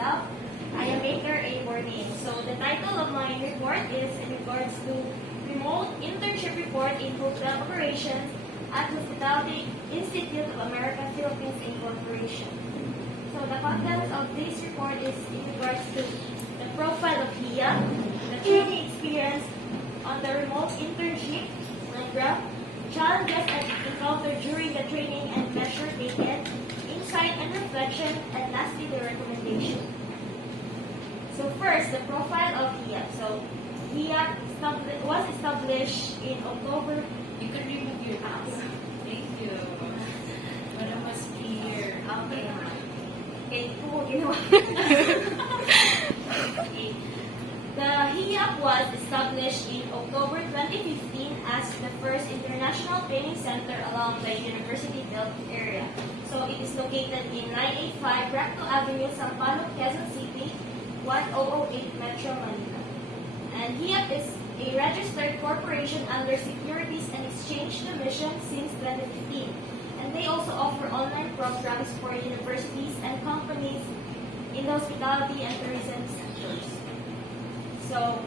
myself. I am Baker A. Borneo. So the title of my report is in regards to remote internship report in hotel operations at Hospitality Institute of America Philippines Incorporation. So the contents of this report is in regards to the profile of HIA, the training experience on the remote internship program, challenges encountered during the training and measures taken, insight and reflection, and lastly the recommendation. So first, the profile of HIA. So HIA was established in October. You can remove your mask. Thank you. Madam was here. Okay. Okay, okay. The HIA was established in October 2015 as the first international training center along the University-built area. So it is located in 985 Recto Avenue, Sampaloc, Quezon City, 1008 Metro Manila. And HIA is a registered corporation under Securities and Exchange Commission since 2015. And they also offer online programs for universities and companies in the hospitality and tourism sectors. So,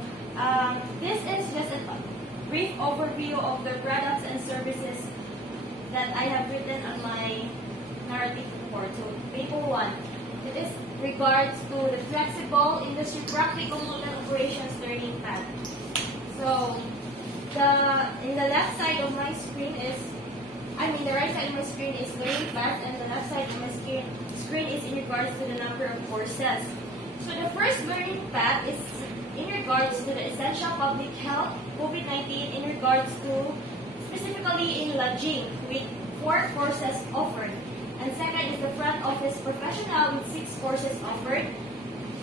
this is just a brief overview of the products and services that I have written on my narrative report. So, paper 1, it is regards to the flexible industry practical hotel operations learning path. So, in the left side of my screen is, the right side of my screen is learning path, and the left side of my screen is in regards to the number of courses. So, the first learning path is in regards to the essential public health, COVID-19, in regards to specifically in lodging with 4 courses offered. And second is the front office professional with 6 courses offered,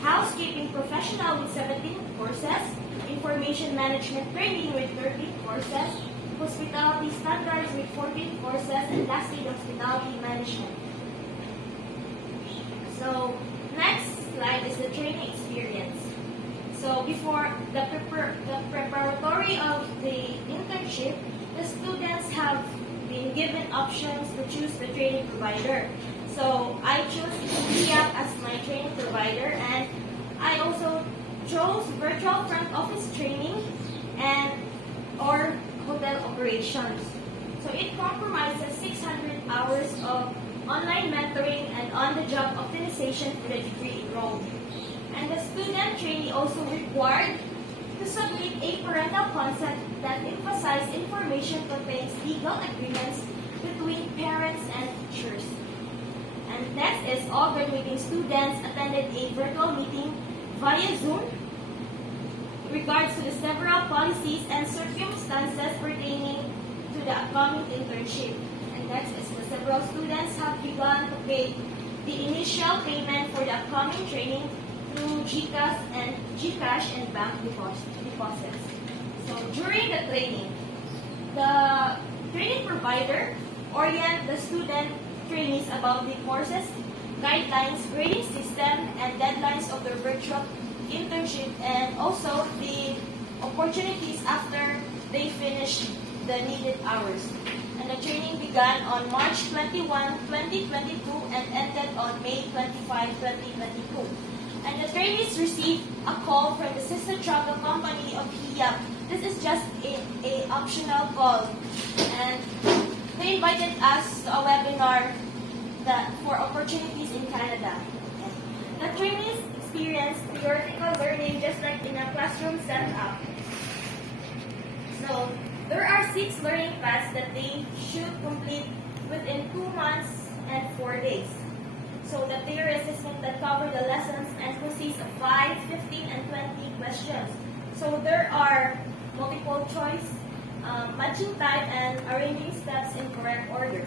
housekeeping professional with 17 courses, information management training with 13 courses, hospitality standards with 14 courses, and lastly the hospitality management. So next slide is the training experience. So before the preparatory of the internship, the students have been given options to choose the training provider. So I chose HIA as my training provider, and I also chose virtual front office training and or hotel operations. So it compromises 600 hours of online mentoring and on-the-job optimization for the degree enrolled. And the student trainee also required to submit a parental consent that emphasizes information contains legal agreements between parents and teachers. And next is all graduating students attended a virtual meeting via Zoom in regards to the several policies and circumstances pertaining to the upcoming internship. And next is the several students have begun to pay the initial payment for the upcoming training through GCash and bank deposits. So during the training, the training provider orient the student trainees about the courses, guidelines, grading system, and deadlines of their virtual internship, and also the opportunities after they finish the needed hours. And the training began on March 21, 2022 and ended on May 25, 2022. And the trainees received a call from the sister travel company of HIA. This is just a optional call. And they invited us to a webinar for opportunities in Canada. The trainees experienced theoretical learning just like in a classroom setup. So there are 6 learning paths that they should complete within 2 months and 4 days. So the theory assessment that cover the lessons and consists of 5, 15, and 20 questions. So there are multiple choice, matching type, and arranging steps in correct order.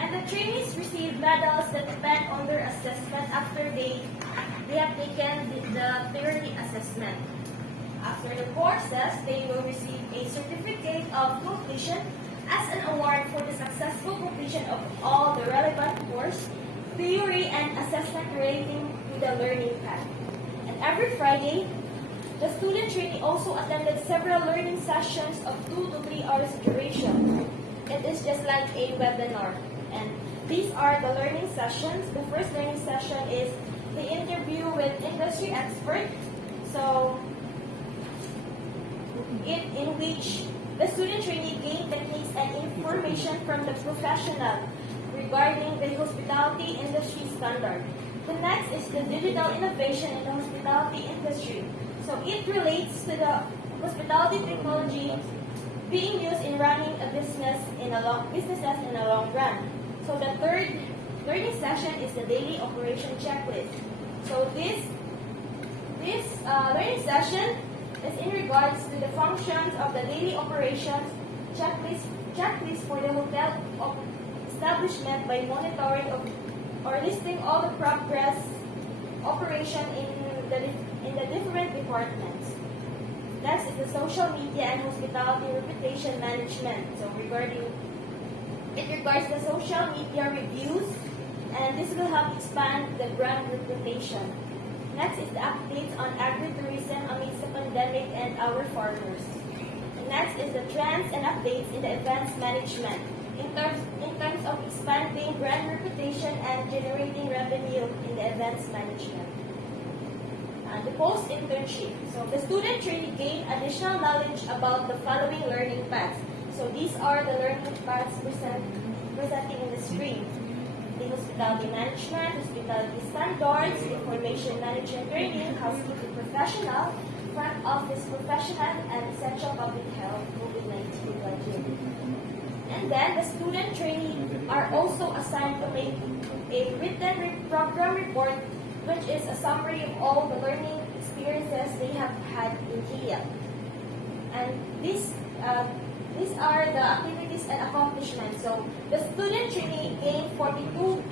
And the trainees receive medals that depend on their assessment after they have taken the theory assessment. After the courses, they will receive a certificate of completion as an award for the successful completion of all the relevant course, theory, and assessment relating to the learning path. And every Friday, the student trainee also attended several learning sessions of 2 to 3 hours duration. It is just like a webinar. And these are the learning sessions. The first learning session is the interview with industry expert. So, in which the student trainee gain techniques and information from the professional regarding the hospitality industry standard. The next is the digital innovation in the hospitality industry. So it relates to the hospitality technology being used in running a businesses in a long run. So the third learning session is the daily operation checklist. So this learning session is in regards to the functions of the daily operations checklist for the hotel establishment by monitoring of or listing all the progress operation in the different departments. Next is the social media and hospitality reputation management. So it regards the social media reviews, and this will help expand the brand reputation. Next is the updates on agritourism amidst the pandemic and our farmers. And next is the trends and updates in the events management in terms of expanding brand reputation and generating revenue in the events management. And the post-internship. So the student trainee gain additional knowledge about the following learning paths. So these are the learning paths presenting in the screen. The hospitality management, hospitality standards, information management training, housekeeping professional, front office professional, and essential public health COVID-19 budget. And then the student trainee are also assigned to make a written program report, which is a summary of all the learning experiences they have had in Gilead. And these are the activities and accomplishments. So the student trainee gained 42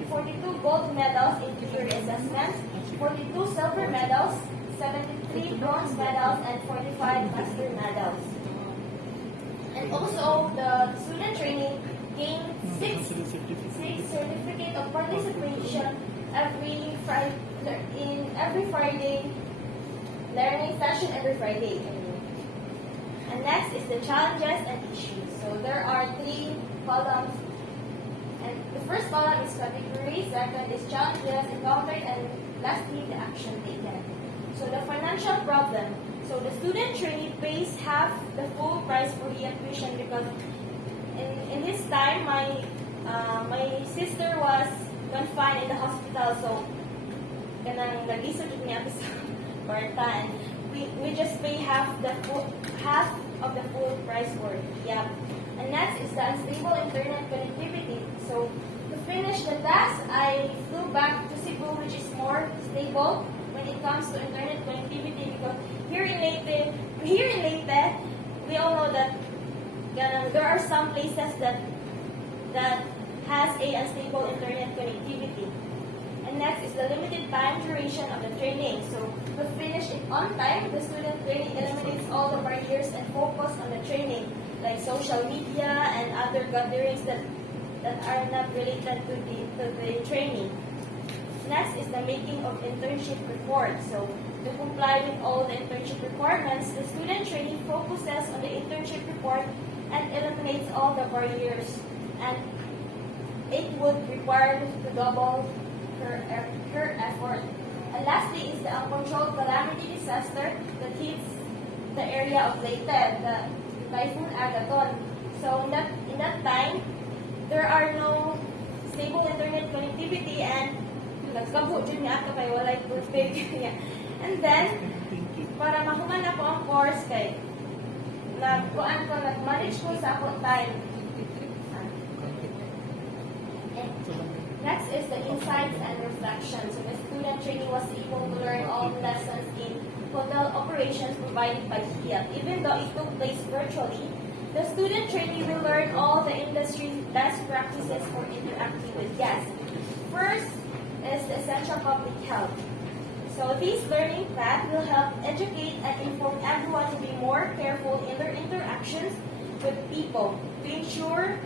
gold medals in theory assessments, 42 silver medals, 73 bronze medals, and 45 master medals. And also, the student training gained six certificate of participation every Friday learning session every Friday. And next is the challenges and issues. So there are 3 columns. And the first column is category, second is challenges encountered, and lastly the action taken. So the financial problem. So the student trainee pays half the full price for the tuition because in this time my sister was confined in the hospital, so kanang nagisod niya ako sa kwarta, and we just pay half of the full price for it. Yeah. And next is the unstable internet connectivity. So to finish the task, I flew back to Cebu, which is more stable when it comes to internet connectivity, because here in Leyte, we all know that there are some places that has a unstable internet connectivity. And next is the limited time duration of the training. So to finish it on time, the student training eliminates all the barriers and focus on the training, like social media and other gatherings that are not related to the training. Next is the making of internship report. So to comply with all the internship requirements, the student training focuses on the internship report and eliminates all the barriers, and it would require to double her effort. And lastly is the uncontrolled calamity disaster that hits the area of Leyte, the Typhoon Agaton. So in that time, there are no stable internet connectivity, and nagkabo dyan nga ito kay walay perfect. And then, para mahuman ako ang course kay nag-manage ko sa ako time. Next is the insights and reflections. So the student trainee was able to learn all the lessons in hotel operations provided by HIAP. Even though it took place virtually, the student trainee will learn all the industry's best practices for interacting with guests. First is the essential public health. So this learning path will help educate and inform everyone to be more careful in their interactions with people to ensure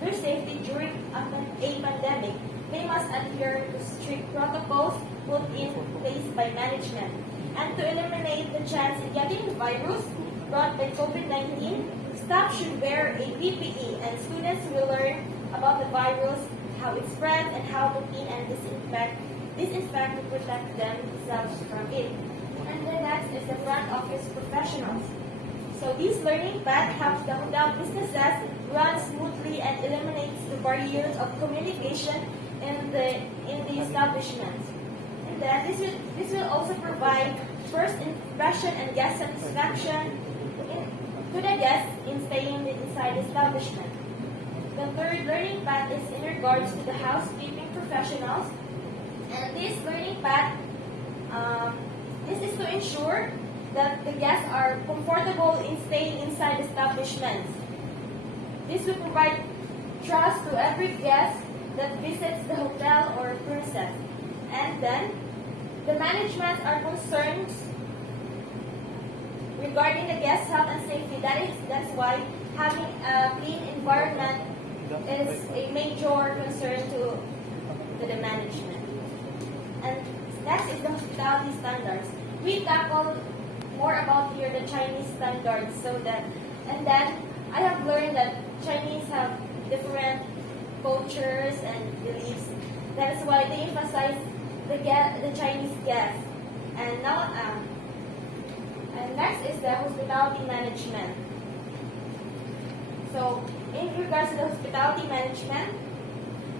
their safety during a pandemic. They must adhere to strict protocols put in place by management. And to eliminate the chance in getting the virus brought by COVID-19, staff should wear a PPE, and students will learn about the virus, how it spreads, and how to clean and disinfect disinfect to protect themselves from it. And the next is the front office professionals. So this learning path helps the hotel businesses run smoothly and eliminates the barriers of communication in the establishment. And then this will also provide first impression and guest satisfaction to the guests in staying inside the establishment. The third learning path is in regards to the housekeeping professionals. And this learning path, this is to ensure that the guests are comfortable in staying inside establishments. This will provide trust to every guest that visits the hotel or premises. And then, the management are concerned regarding the guest health and safety. That's why having a clean environment is a major concern to the management. And next is the hospitality standards. We tackle more about here the Chinese standards, and then I have learned that Chinese have different cultures and beliefs. That's why they emphasize the Chinese guests. And now, and next is the hospitality management. So, in regards to the hospitality management,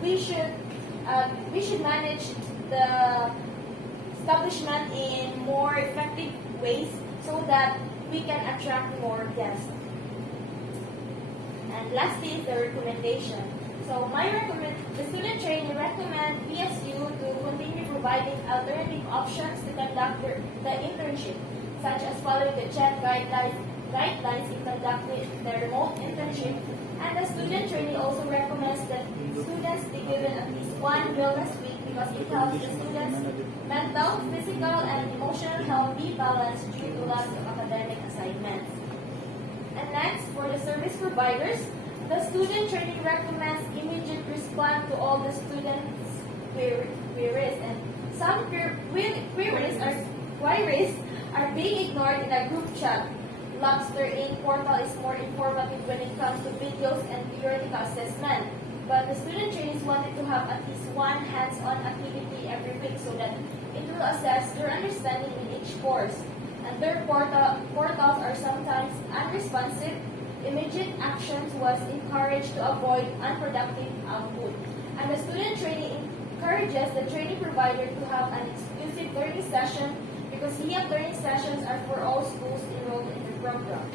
we should manage the establishment in more effective ways so that we can attract more guests. And lastly is the recommendation. So the student training recommend PSU to continue providing alternative options to conduct the internship, such as following the CHED guidelines in conducting the remote internship. And the student training also recommends that students be given at least one wellness week because it helps the students' mental, physical, and emotional health be balanced due to lots of academic assignments. And next, for the service providers, the student training recommends immediate response to all the students' queries, and some queries are being ignored in a group chat. Lobster Inc. portal is more informative when it comes to videos and theoretical assessment. But the student trainees wanted to have at least one hands-on activity every week so that it will assess their understanding in each course. And their portals are sometimes unresponsive. Immediate actions was encouraged to avoid unproductive output. And the student trainee encourages the training provider to have an exclusive learning session because HIAP learning sessions are for all schools enrolled in the program.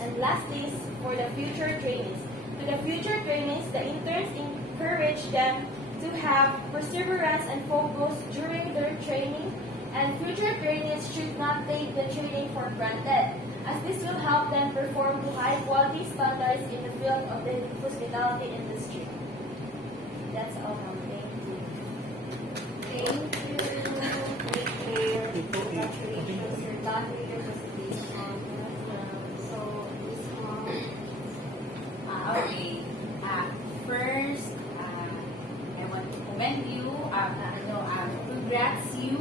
And lastly is for the future trainees. To the future trainees, the interns encourage them to have perseverance and focus during their training, and future trainees should not take the training for granted, as this will help them perform to high quality standards in the field of the hospitality industry. That's all from me. Thank you. Congratulations. You're done with your presentation. So, this one. Okay. First, I want to commend you. Congrats you.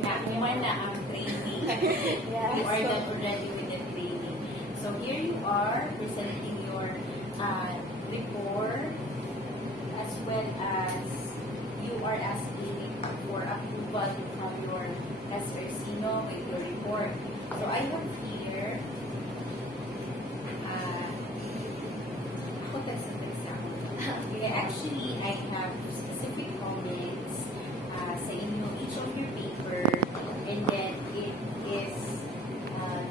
Nakuha na ang training. Yes. You are done already with the training. So here you are presenting your report, as well as you are asking for approval to have your SRCino with your report. So I have here actually, I have specific comments sa inyo, each of your paper, and then it is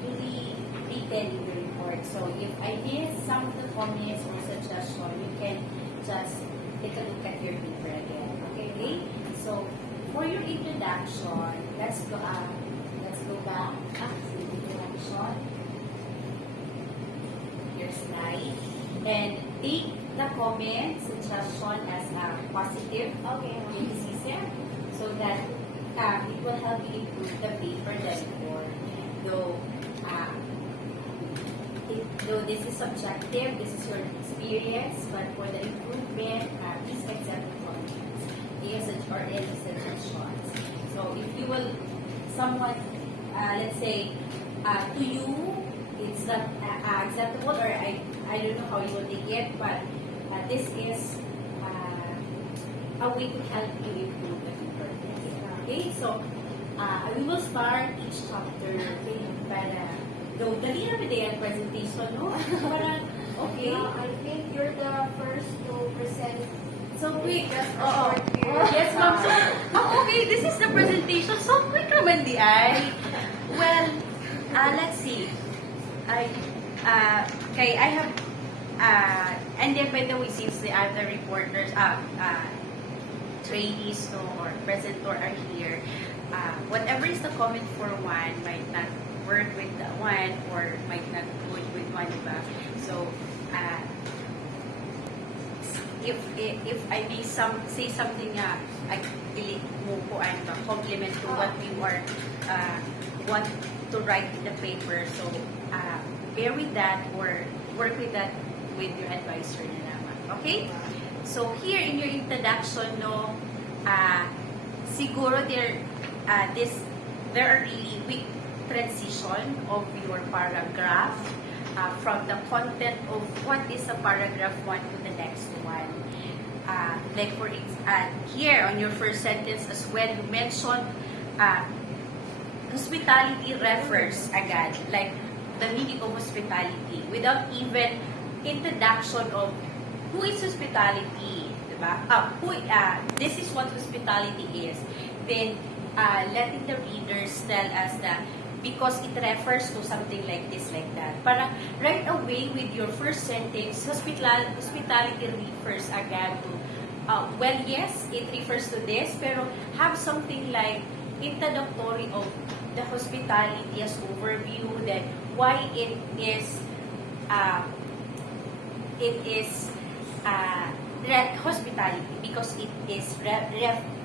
duly written in the report. So if I miss some of the comments or suggestion, you can just take a look at your paper again. Okay? So for your introduction, let's go back to the introduction. Your slide. And take the comment, suggestion as a positive criticism so that it will help you improve the paper that before. Though this is subjective, this is your experience, but for the improvement, please accept the comments or any suggestions. So if you will, someone, let's say, to you, it's not acceptable, or I don't know how you will take it, but this is a way to help you improve the paper test. Okay, so we will start each chapter. Okay, para though dali na din ang presentation, no? Para okay. I think you're the first to present. So quick. Just a Oo. short period. Yes, ma'am. So, okay, this is the presentation. So quick naman di ay. Well, let's see. Okay, I have, and then by the way, since the other reporters, trainees no, or presenter are here, whatever is the comment for one might not work with the one or might not good with one, diba? So, if I may say something I delete mo ko and compliment to what you are want to write in the paper. So, bear with that or work with that with your advisor na naman. Okay? So, here in your introduction, no, siguro there are really quick transition of your paragraph from the content of what is a paragraph 1 to the next one. Like for here on your first sentence as well, you mentioned hospitality refers agad, like the meaning of hospitality without even introduction of who is hospitality, diba? This is what hospitality is. Then letting the readers tell us that because it refers to something like this, like that. Parang right away with your first sentence, hospitality refers agad to, well, yes, it refers to this, pero have something like introductory of the hospitality as overview, then why it is hospitality, because it is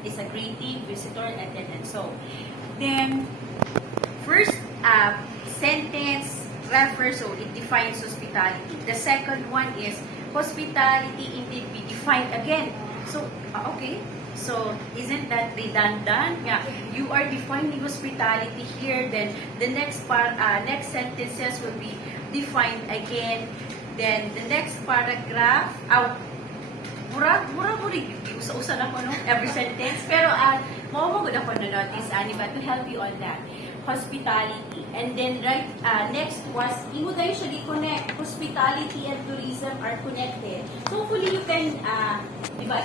is a greeting, visitor, and so. Then, first sentence refers, so it defines hospitality. The second one is hospitality indeed be defined again. So, okay. So, isn't that redundant? Yeah. You are defining hospitality here. Then, the next next sentences will be defined again. Then, the next paragraph, mura usa-usa na ko, no? Every sentence. Pero, mawamagod ako na notice, ba, to help you on that. Hospitality. And then, right, next was, imo tayo siya di-connect. Hospitality and tourism are connected. So, hopefully, you can, di ba,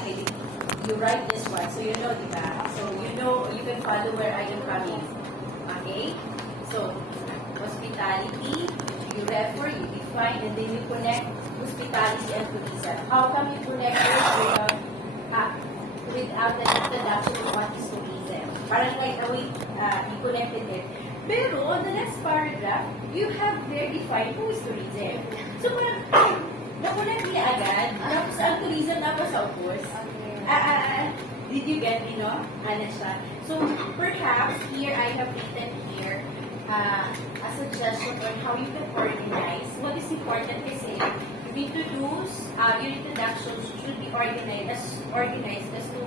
you write this one, so you know, di ba? So, you know, you can follow where I am coming. Okay? So, hospitality, you refer, you define, and then you connect hospitality and tourism. How come you connect it without the introduction of what is tourism? Parang right away, you connected it. Pero, on the next paragraph, you have there defined who is tourism. So, parang, nakulat niya agad, tapos ang tourism na pa sa upos. Did you get me, no? Ano siya? So, perhaps, here, I have written here, a suggestion on how you can organize. What is important kasi, you need to do, your introductions should be organized as to,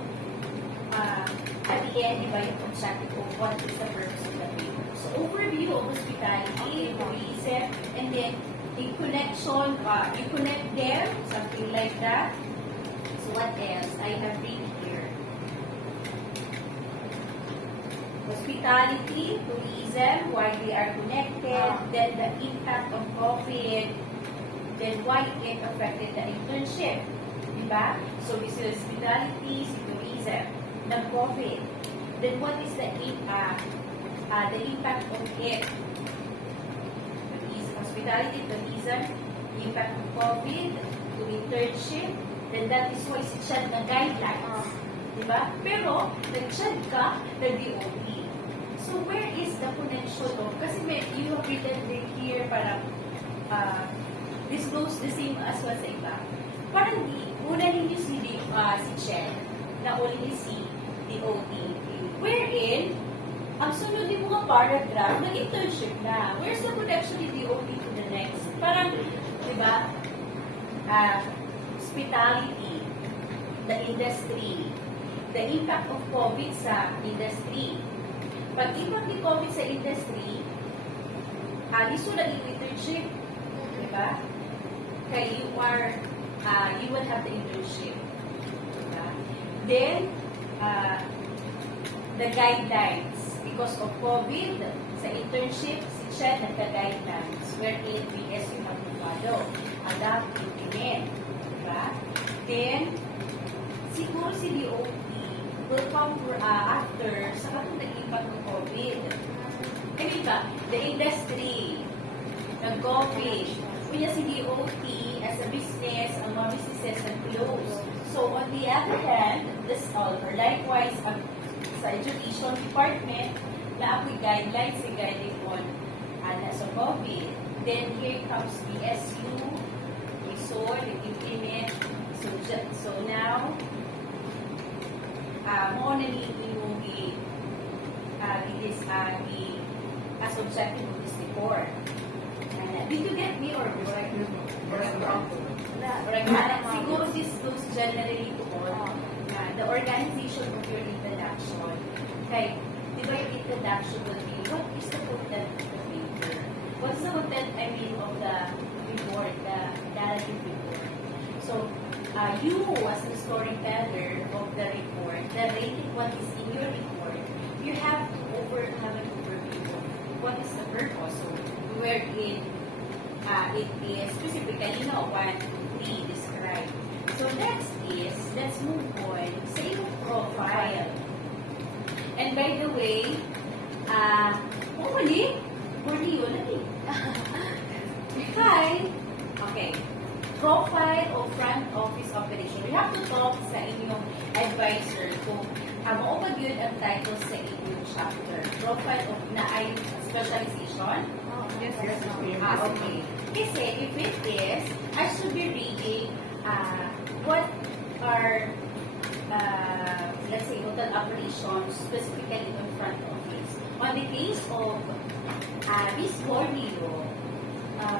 at the end, diba, yung objective of what is the purpose of the paper. So, overview of hospitality, tourism, and then, in connection, you connect them, something like that. So, what else? I have written here. Hospitality, tourism, why they are connected, then the impact of COVID, then why it affected the internship. Diba? So, this is hospitality, tourism, the COVID. Then, what is the impact of it? Hospitality, tourism, impact of COVID, to internship, then that is why siya na guidelines. Diba? Pero, nag-shed ka na DOT. So, where is the connection of? Kasi you have written here para this goes the same as what sa iba. Parang una ninyo si Chen na only si DOT. Wherein, ang sunod din mga paragraph, nag-internship na. Where's the connection ni DOT to the next? Parang, diba? Hospitality, the industry, the impact of COVID sa industry. Pag impact ni COVID sa industry, liso na yung internship. Diba? Kaya you will have the internship. Diba? Then, the guidelines. Because of COVID, sa internship, si Chen nagka-guidelines wherein BS you have to follow, adapt, implement. Diba? Then, siguro si DOT will come after sa katong nag-impact ng COVID. I mean ba, the industry, nag-COVID, kunya si DOT as a business, ang mga businesses nag-close. So, on the other hand, this all, or likewise, sa education department, na ako'y guidelines regarding on sa COVID. Then, here comes BSU, resort, implement. So now, mo na ni mo as objective of this report. Did you get me or siguro this goes generally to all the organization of your introduction. Kay, di ba yung introduction will be, what is the content of the paper? What's the content, of the report, the narrative report? So, you as the storyteller of the report, narrating what is in your report, you have to have an overview of what is the purpose. So, wherein it is specifically, 1, 2, 3 described. So, next is, let's move on sa iyong profile. And by the way, huli, Borneo na eh. Hi! Okay. Profile of front office operation. You have to talk sa inyong advisor kung maupag yun ang title sa inyong chapter. Profile of na ay specialization? Yes. Okay. Kasi if it is, I should be reading what are let's say, hotel operations specifically in front office. On the case of Miss Borneo,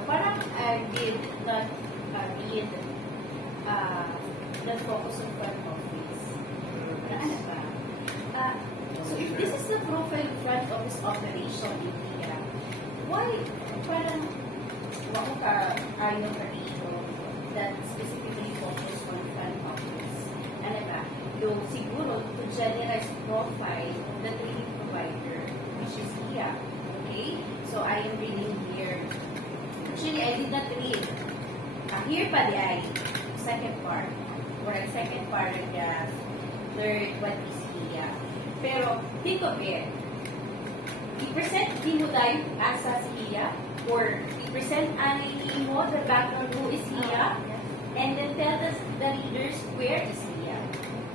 parang I did not read the focus on front office. Ano ba? So if this is the profile front office operation in here, why parang wako ka ayaw ka dito that specifically focus on front office? Ano ba? Yung siguro to generalize profile of the training provider, which is here. Okay? So, I am reading here. Actually, I did not read. Here pa di ay second part. Or second paragraph. Third, what is here. Pero, think of it. I-present di mo tayo asa siya or i-present ani mo the background who is here and then tell the readers where is here.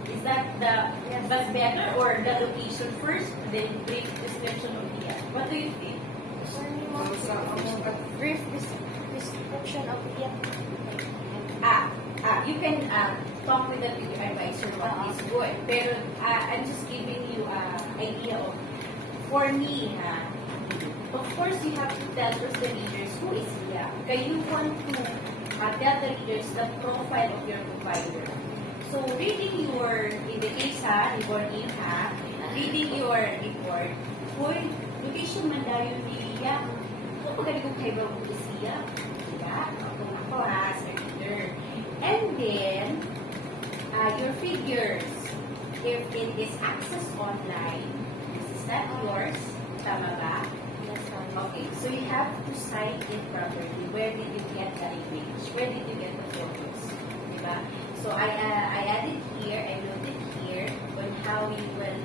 Is that the but better or the location first, then brief description of here? What do you think? Brief description of it. You can talk with the advisor what is good. Pero I'm just giving you idea of, for me, of course you have to tell us the readers who is here. Kaya you want to tell the readers the profile of your provider. So, reading your, in the case ni Borneo reading your report, location man daw yung niliya. Kung pagkalig kong kayo ba kung siya, diba? Kung ako as a reader. And then, your figures, if it is accessed online, this is not yours, tama ba? Yes, Okay, so you have to cite it properly. Where did you get the image? Where did you get the photos? Diba? So I added here, I noted here on how you will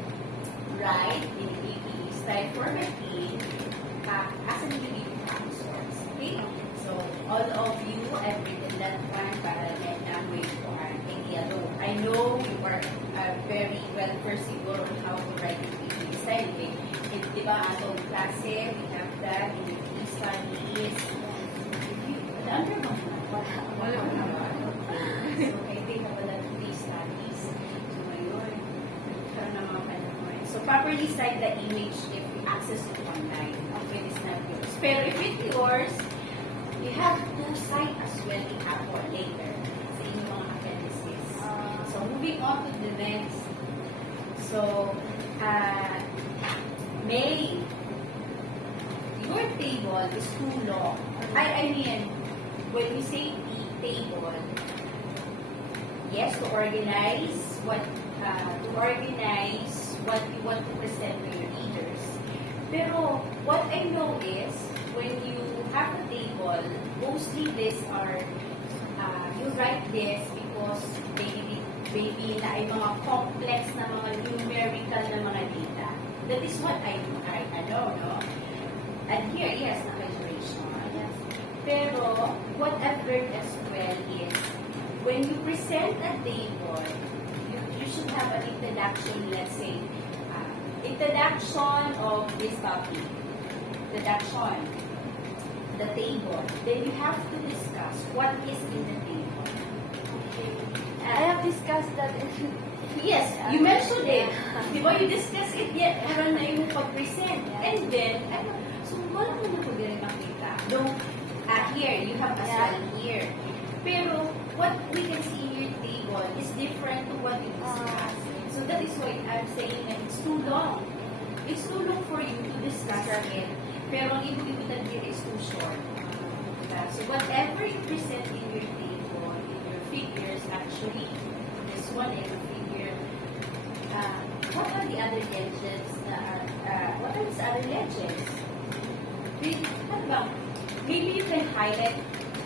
write in APE style formatting as an individual source. Okay? So all of you, I've written that one para get way to our idea. I know you are very well versed on how to write in APE style. Okay? Diba, atong klase, we have that in APE studies. Under mo So, I think wala to these studies. So, ngayon, karoon ng mga panahon. So, properly cite the image if you access it online. If it is not yours. Pero if it's yours, you have to cite as well in Apple later sa inyong mga appendices. So, moving on to the next. So, May, your table is too long. I mean, when we say table, yes, to organize what to organize what you want to present to your readers. Pero what I know is, when you have a table, mostly these are, you write this because maybe na ay mga complex na mga numerical na mga data. That is what I know, no? And here, yes, naka-duration. Yes. Pero, what I've learned as well is, when you present a table, you should have an introduction, let's say, introduction of this topic, introduction, the table. Then you have to discuss what is in the table. I have discussed that in Yes, you mentioned it. Di ba, you discuss it yet, around na yung pag-present. And then, so wala ko na ko din makita. Though, here, you have as well here. Pero, what we can see in your table is different to what you discuss. So that is why I'm saying that it's too long. It's too long for you to discuss it. Pero ang ibig-ibitan here is too short. So whatever you present in your table, in your figures, actually, this one is a figure. What are the other legends? What are these other legends? Maybe you can highlight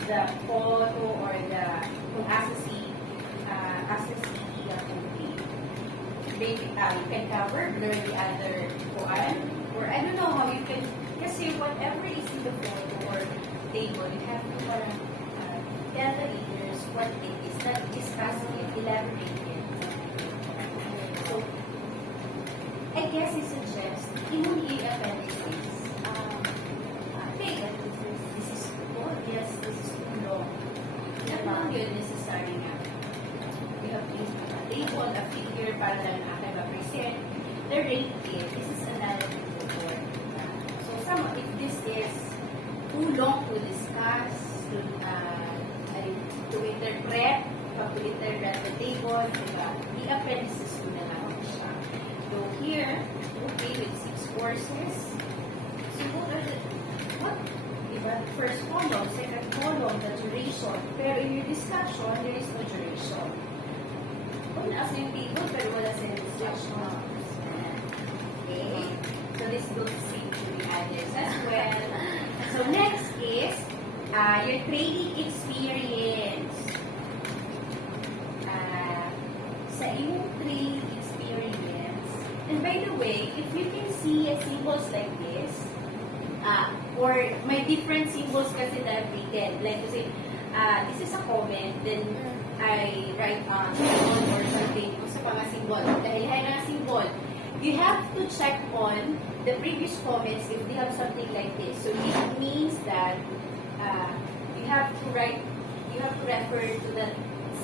the photo or the kung assessee maybe you can cover, blur the other one, or I don't know how you can, kasi whatever is in the photo or table, you have to tell the readers what it is, not discuss it, elaborate it. So, I guess I suggest, inuhi appendices. Okay, this is oh yes, this is too long. Not long yun necessary nga. You have to use a table, a figure, para lang akin ma-present. The rate is, this is another report. So, if this is too long to discuss, to interpret, pag-interpret the table, diba? I-appendices ko na lang siya. So, here, okay, with 6 courses. So, what? Diba? First column, second column, the duration. Pero in your discussion, there is no duration. Kung nasa yung table, pero wala sa discussion. Okay? So, this goes same to the others as well. So, next is your training experience. Sa iyong training experience, and by the way, if you can see symbols like this, or may different symbols kasi that I've written, like to say, this is a comment, then I write symbol or something sa mga symbol. Dahil na symbol, you have to check on the previous comments if they have something like this. So it means that you have to refer to the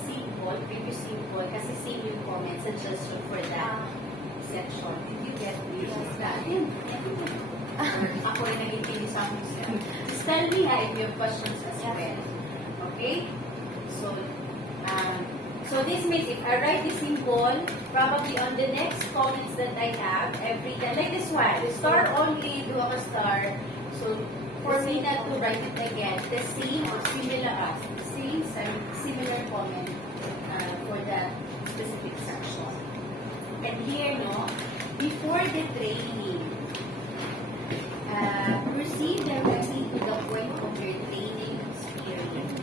symbol, previous symbol, kasi same yung comment suggestion for that section. Did you get this? Ako rin nag-intindi sa akong siya. Just tell me if you have questions as well. Okay? So this means if I write this symbol, probably on the next comments that I have, every time, like this one, star only, do a star. So for me not to write it again, the same or similar comment for that specific section. And here, no, before the training, proceed directly to the point of your training experience.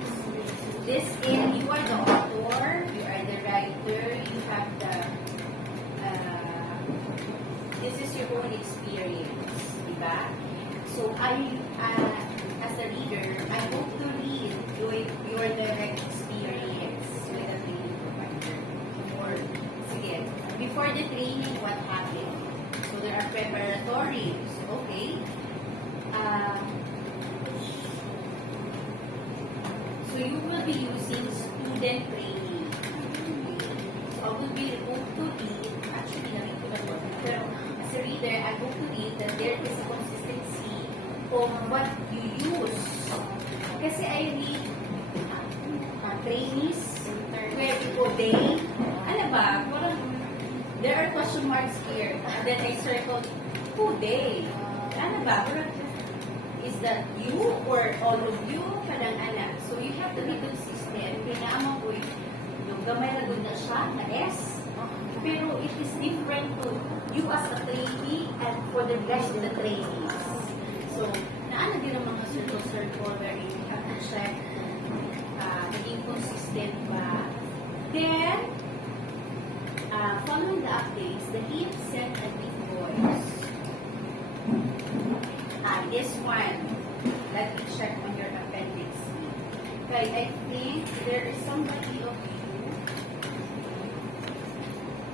This is, you are the author, you are the writer, you have the, this is your own experience, diba? So, as a reader, I hope to read your direct experience with a training provider. Or, sige, before the training, what happened? So, there are preparatories, okay? So you will be using student training. So I will be able to read, actually narin ko na po, pero as a reader, I hope to read that there is a consistency of what you use. Kasi I read trainees, where people, they, ano ba, parang, there are question marks here. And then I circled, who they? Ano ba, parang, is that you or all of you? Kanang anak. So you have to be consistent. Kailangan mo yung gamay na gud na siya, na S, o Pero it is different to you as a trainee and for the rest of the trainees. So, naano din ang mga circle wherein you have to check naging consistent ba. Then, following the updates, the team sent an invoice. This one, let me check on your appendix C. Okay, I think there is somebody of you.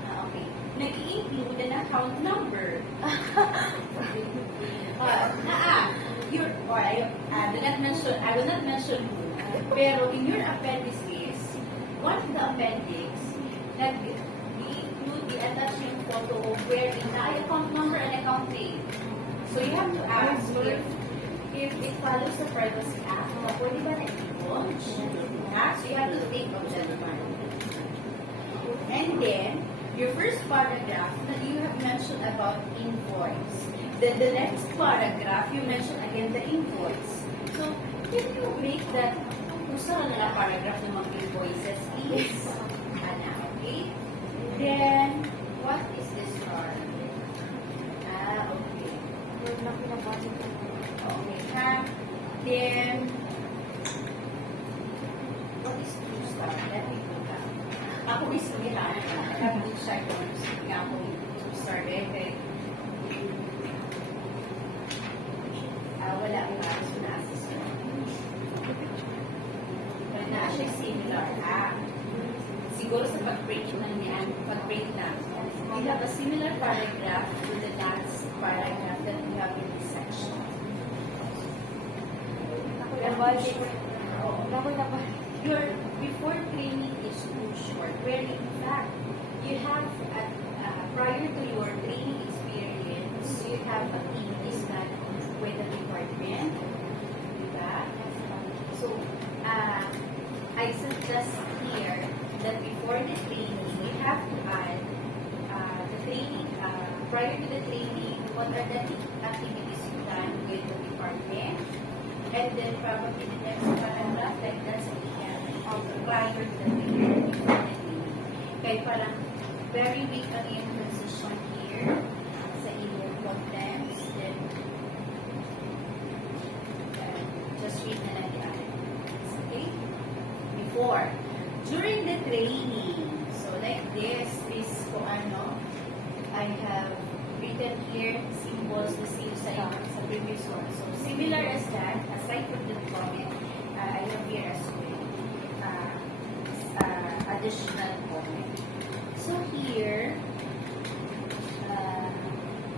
Okay, nag-include an account number. I will not mention who. Pero in your appendices, one of the appendix, nag-include the attachment photo of where in the account number and account name. So you have to ask if it follows the Privacy Act, pwede ba na-divulge? So you have to think of that one. And then, your first paragraph, that you have mentioned about invoice. Then the next paragraph, you mention again the invoice. So, can you make that gusto na paragraph ng mga invoices, please? Okay? Then, what is this part? Okay. Okay, ha? Then, what is two star? Let me go down. Ako is mag-ihaan. I have to check on nga ako two star. Wala ang aras na assistant. Na siya similar. Siguro sa pag-break na niyan, pag-break na. We have a similar paragraph to the last paragraph that we have in this section. Your before training is too short, where in fact, you have, prior to your training experience, you have activities done with the department. Diba? So, I suggest here that before the training, you have to add the training, prior to the training, what are the activities you done with the department, and then probably the next paragraph, like that's prior to the training, before the training. Kaya parang very weak ang yung transition here sa inyong contents, then just read na lang the other things, okay? Before, during the training, so like this kung ano, I have written here symbols the same sa previous one. So similar as that, aside from the comment, I have here as well additional comment. So here,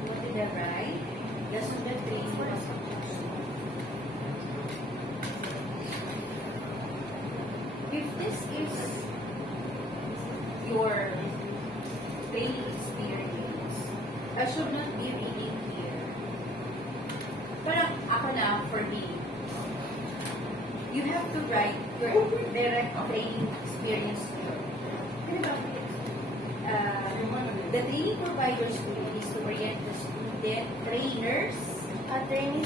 what did I write? Just on the training was if this is your training experience, I should not be reading here. Parang ako na, for me, you have to write your direct training experience here. The training providers is to orient the student, trainers, Training.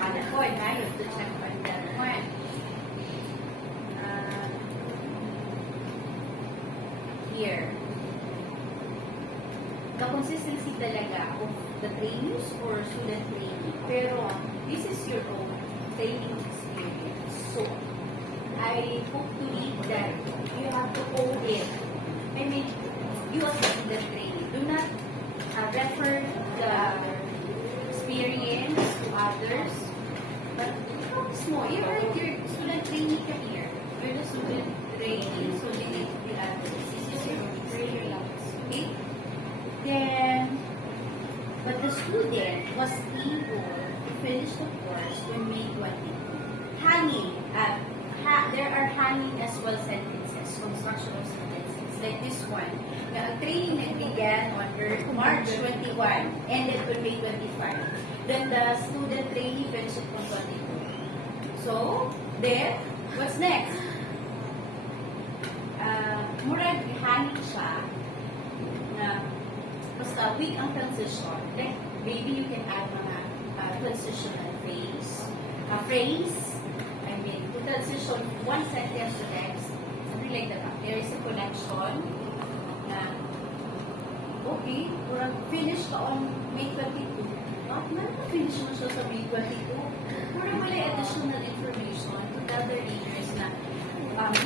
on the point, I have to check on that one. Here. The consistency talaga of the trainees or student training. Pero, this is your own training experience. So, I hope to read that you have to own it. I mean, you as a student training, do not refer the experience to others. But, small, you are your student training ka here. You're the student training, so you need to be others. This is your experience. Okay? Then, but the student was able to finish the course on May 22. Hanging, there are hanging as well sentences, construction of sentences, like this one. The training began on March 21, ended on May 25. Then the student trainee finished on 22. So, then, what's next? Murag hanging siya na basta weak ang transition. Like, maybe you can add mga transitional phrase. I mean, to transition one sentence to next, something like that. There is a connection na okay, murag finish ka on May 22. Na-finish mo siya sa May 22. Murag wala additional information to tell the readers na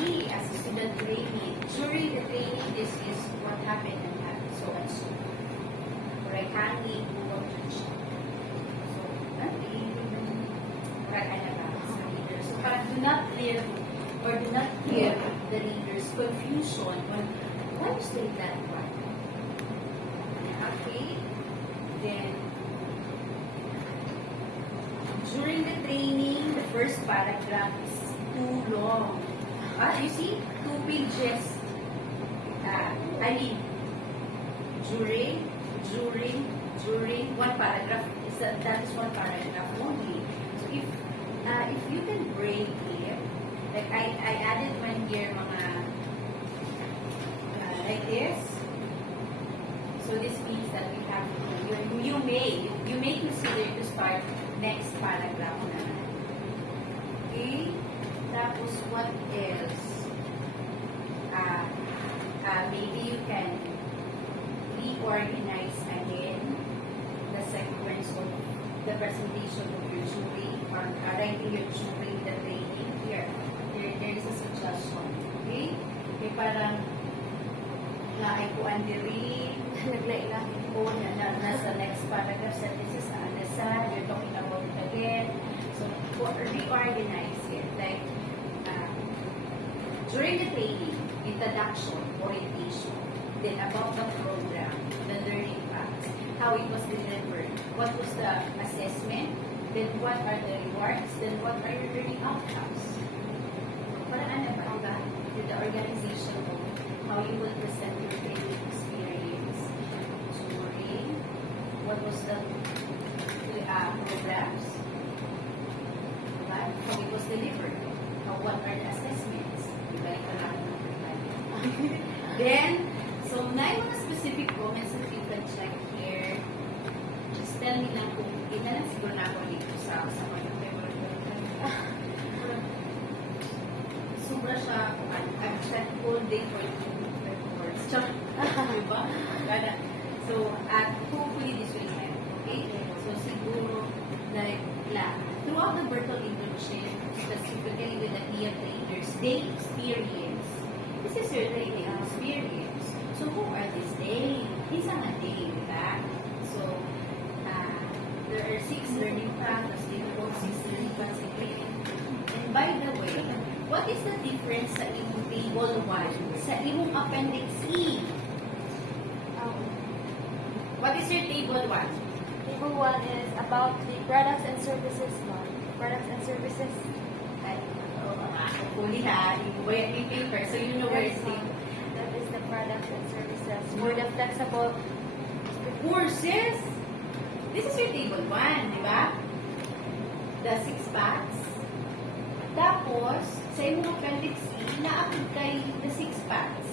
me as a student training, during the training, this is what happened and happened, so and so. Murag hanging, buwag siya. So, murag ano ba sa readers. So, parang do not live or do not give the readers confusion on why you state that one. Okay? Then, during the training, the first paragraph is too long. You see, 2 pages. I mean, during one paragraph, that is one paragraph only. So if you can break it, like I added one here, mga like this. So this means that we have you may consider to start next paragraph na. Okay? Tapos what else? Maybe you can reorganize again the sequence of the presentation of your jury or writing your jury the training. There is a suggestion. Okay? Okay, parang naikuan diri, Naglaila. o nasa next paragraph, so this is Anasa, you're talking about it again. So, reorganize it. Like, during the training, introduction, orientation, then about the program, the learning paths, how it was delivered, what was the assessment, then what are the rewards, then what are your learning outcomes. Para ano ba, diba? To the organization of how you will present your training experience during what was the programs, right? How it was delivered, what are the assessments, diba? Ito lang Then, so na yung mga specific comments that you can check here, just tell me lang kung hindi na lang siguro na ako dito sa mga paper. Sobra siya, I've spent all day for you reports. Diba? So, hopefully this will help. Okay? So, siguro, like, throughout the virtual internship, specifically with the TIA trainers, they experience. This is your training experience. So, who are these they? Isa nga they, diba? So, there are 6 learning paths, as they call 6 learning paths in training. And by the way, what is the difference sa imong table 1 sa imong appendix E? What is your table 1? Table 1 is about the products and services one. Products and services. Hopefully you buy a paper, so you know where it's taken. That is the products and services. For the flexible Courses. This is your table 1, di ba? The 6 packs. Tapos, sa imong appendix E, na-apply the 6 packs.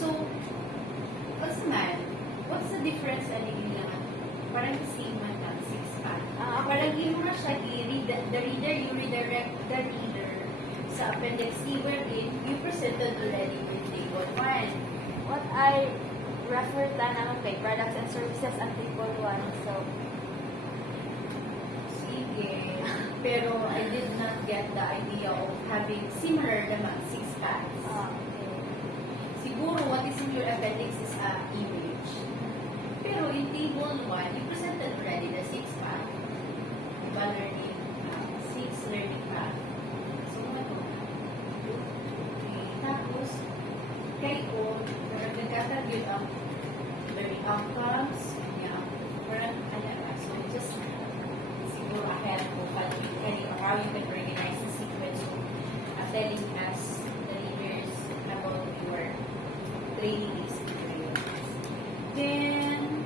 So, what's the difference sa nila? Parang the same man lang, 6 packs. Parang yun na siya, the reader, you redirect the reader sa appendix E wherein you presented already with table 1. what I referred lang naman kay products and services at table 1. So, Sige. Pero I did not get the idea of having similar naman 6 packs. okay. Siguro what is in your appendix is a image. Pero in table 1, you presented already the 6 pack. Diba learning, 6 learning pack. So, ano? Okay. Tapos, kayo, nagkatarget ang learning outcomes, parang, so just siguro ahead of how you can organize the sequence of telling us, the leaders, about your training experience. Then,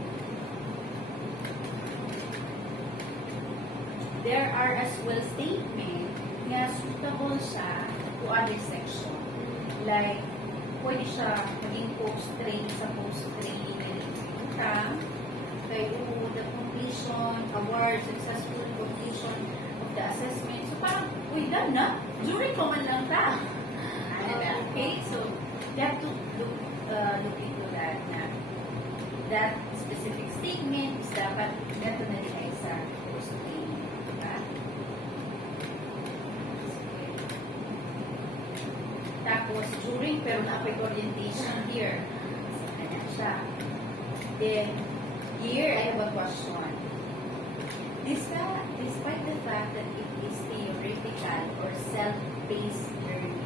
there are as well statements na suitable siya to other section. Like, pwede siya maging post-training sa post-training program. Kaya the completion, award, successful completion of the assessment. So, parang, done na. During ko man lang ta. Okay? So, you have to look into that na that specific statement is dapat neto na rin ay sa post-training. Diba? Tapos, during, pero na-apply orientation here. Ayan siya. Then, here, I have a question. Despite the fact that it is theoretical or self-paced learning,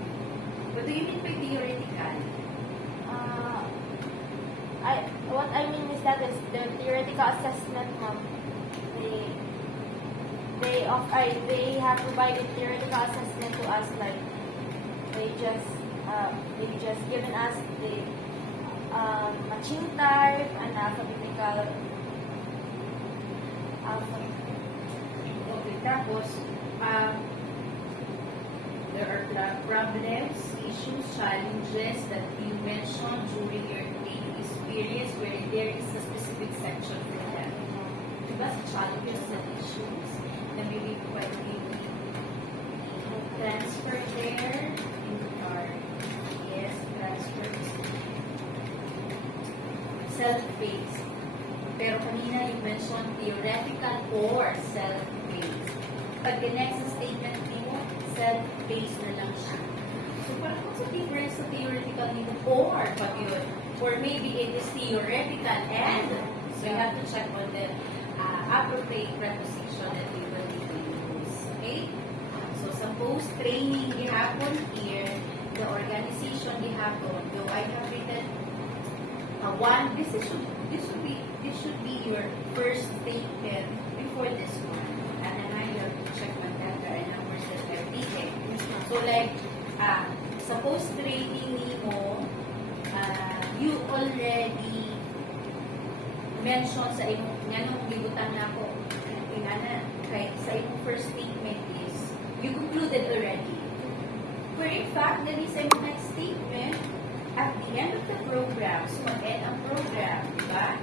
what do you mean by theoretical? What I mean is that is the theoretical assessment, ma'am. They have provided theoretical assessment to us, like they just given us the matching type and alphabetical. Okay, tapos, there are problems, issues, challenges that you mentioned during your daily experience where there is a specific section for them. Diba sa challenges and issues na maybe quite maybe transfer there in our yes, transfers. Self-paced. Pero kanina you mentioned theoretical or self-paced. Pag the next statement mo, self-paced na lang siya. So parang what's the difference sa theoretical nito or pag yun? Or maybe it is theoretical and so you have to check on the appropriate preposition that you will need to use. Okay? So sa post-training gihapon here, the organization gihapon, though I have written this should be your first statement before this one. And then you have to check on that there are numbers that are taken. So like, sa post-training mo, you already mentioned sa imong, nga nung gibutan na ako, kay sa imong first statement is, you concluded already. Where in fact, that is sa imong next statement, at the end of the program, so mag-end ang program, di ba?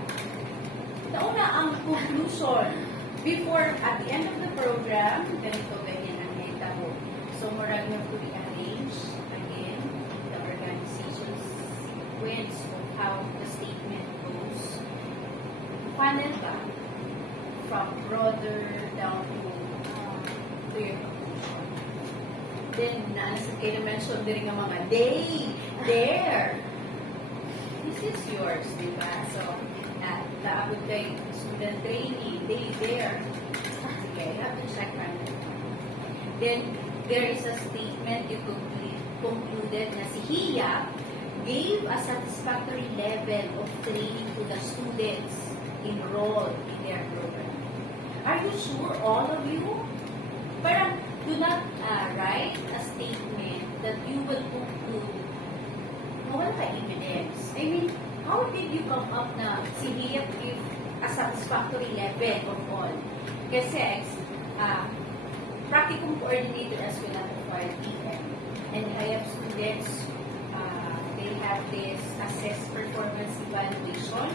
Nauna ang conclusion. Before, at the end of the program, ganito, ganyan ang naitabo. So, moral you have to rearrange again the organization's sequence of how the statement goes. Funnel ba? From broader down to your conclusion. Then, naanasad kayo na mention din ng mga they, there. This is yours, di ba? So, naabot kay student training, they, there. Okay, you have to check on it. Then, there is a statement you concluded na si Hiya gave a satisfactory level of training to the students enrolled in their program. Are you sure, all of you? Parang, do not write a statement that you will conclude wala ka evidence. I mean, how did you come up na si Hiya give a satisfactory level of all? Kasi, practicum coordinator as well as for PM. And I have students, they have this assessed performance evaluation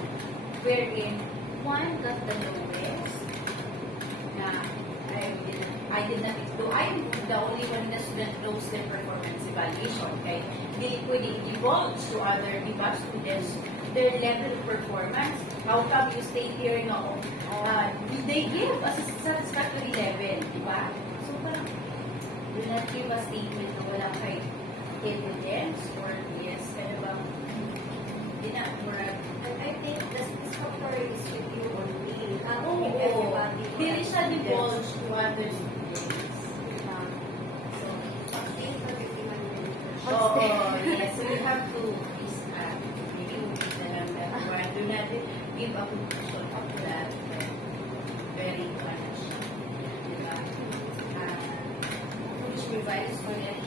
wherein one got the lowest na I did not do. I'm the only one that student knows their performance evaluation. Okay? They pwede divulge to other students their level of performance. How come you stay here now? They give a satisfactory level, di ba? So, parang, do not give a statement na wala kay evidence or yes, kaya ba? Di na, I think the satisfactory is with you only. Oo. Hindi siya divulge to other students. So, yes, so you have to maybe repeat the number one. Do not give a conclusion of that. Very much. Diba? Which provides for that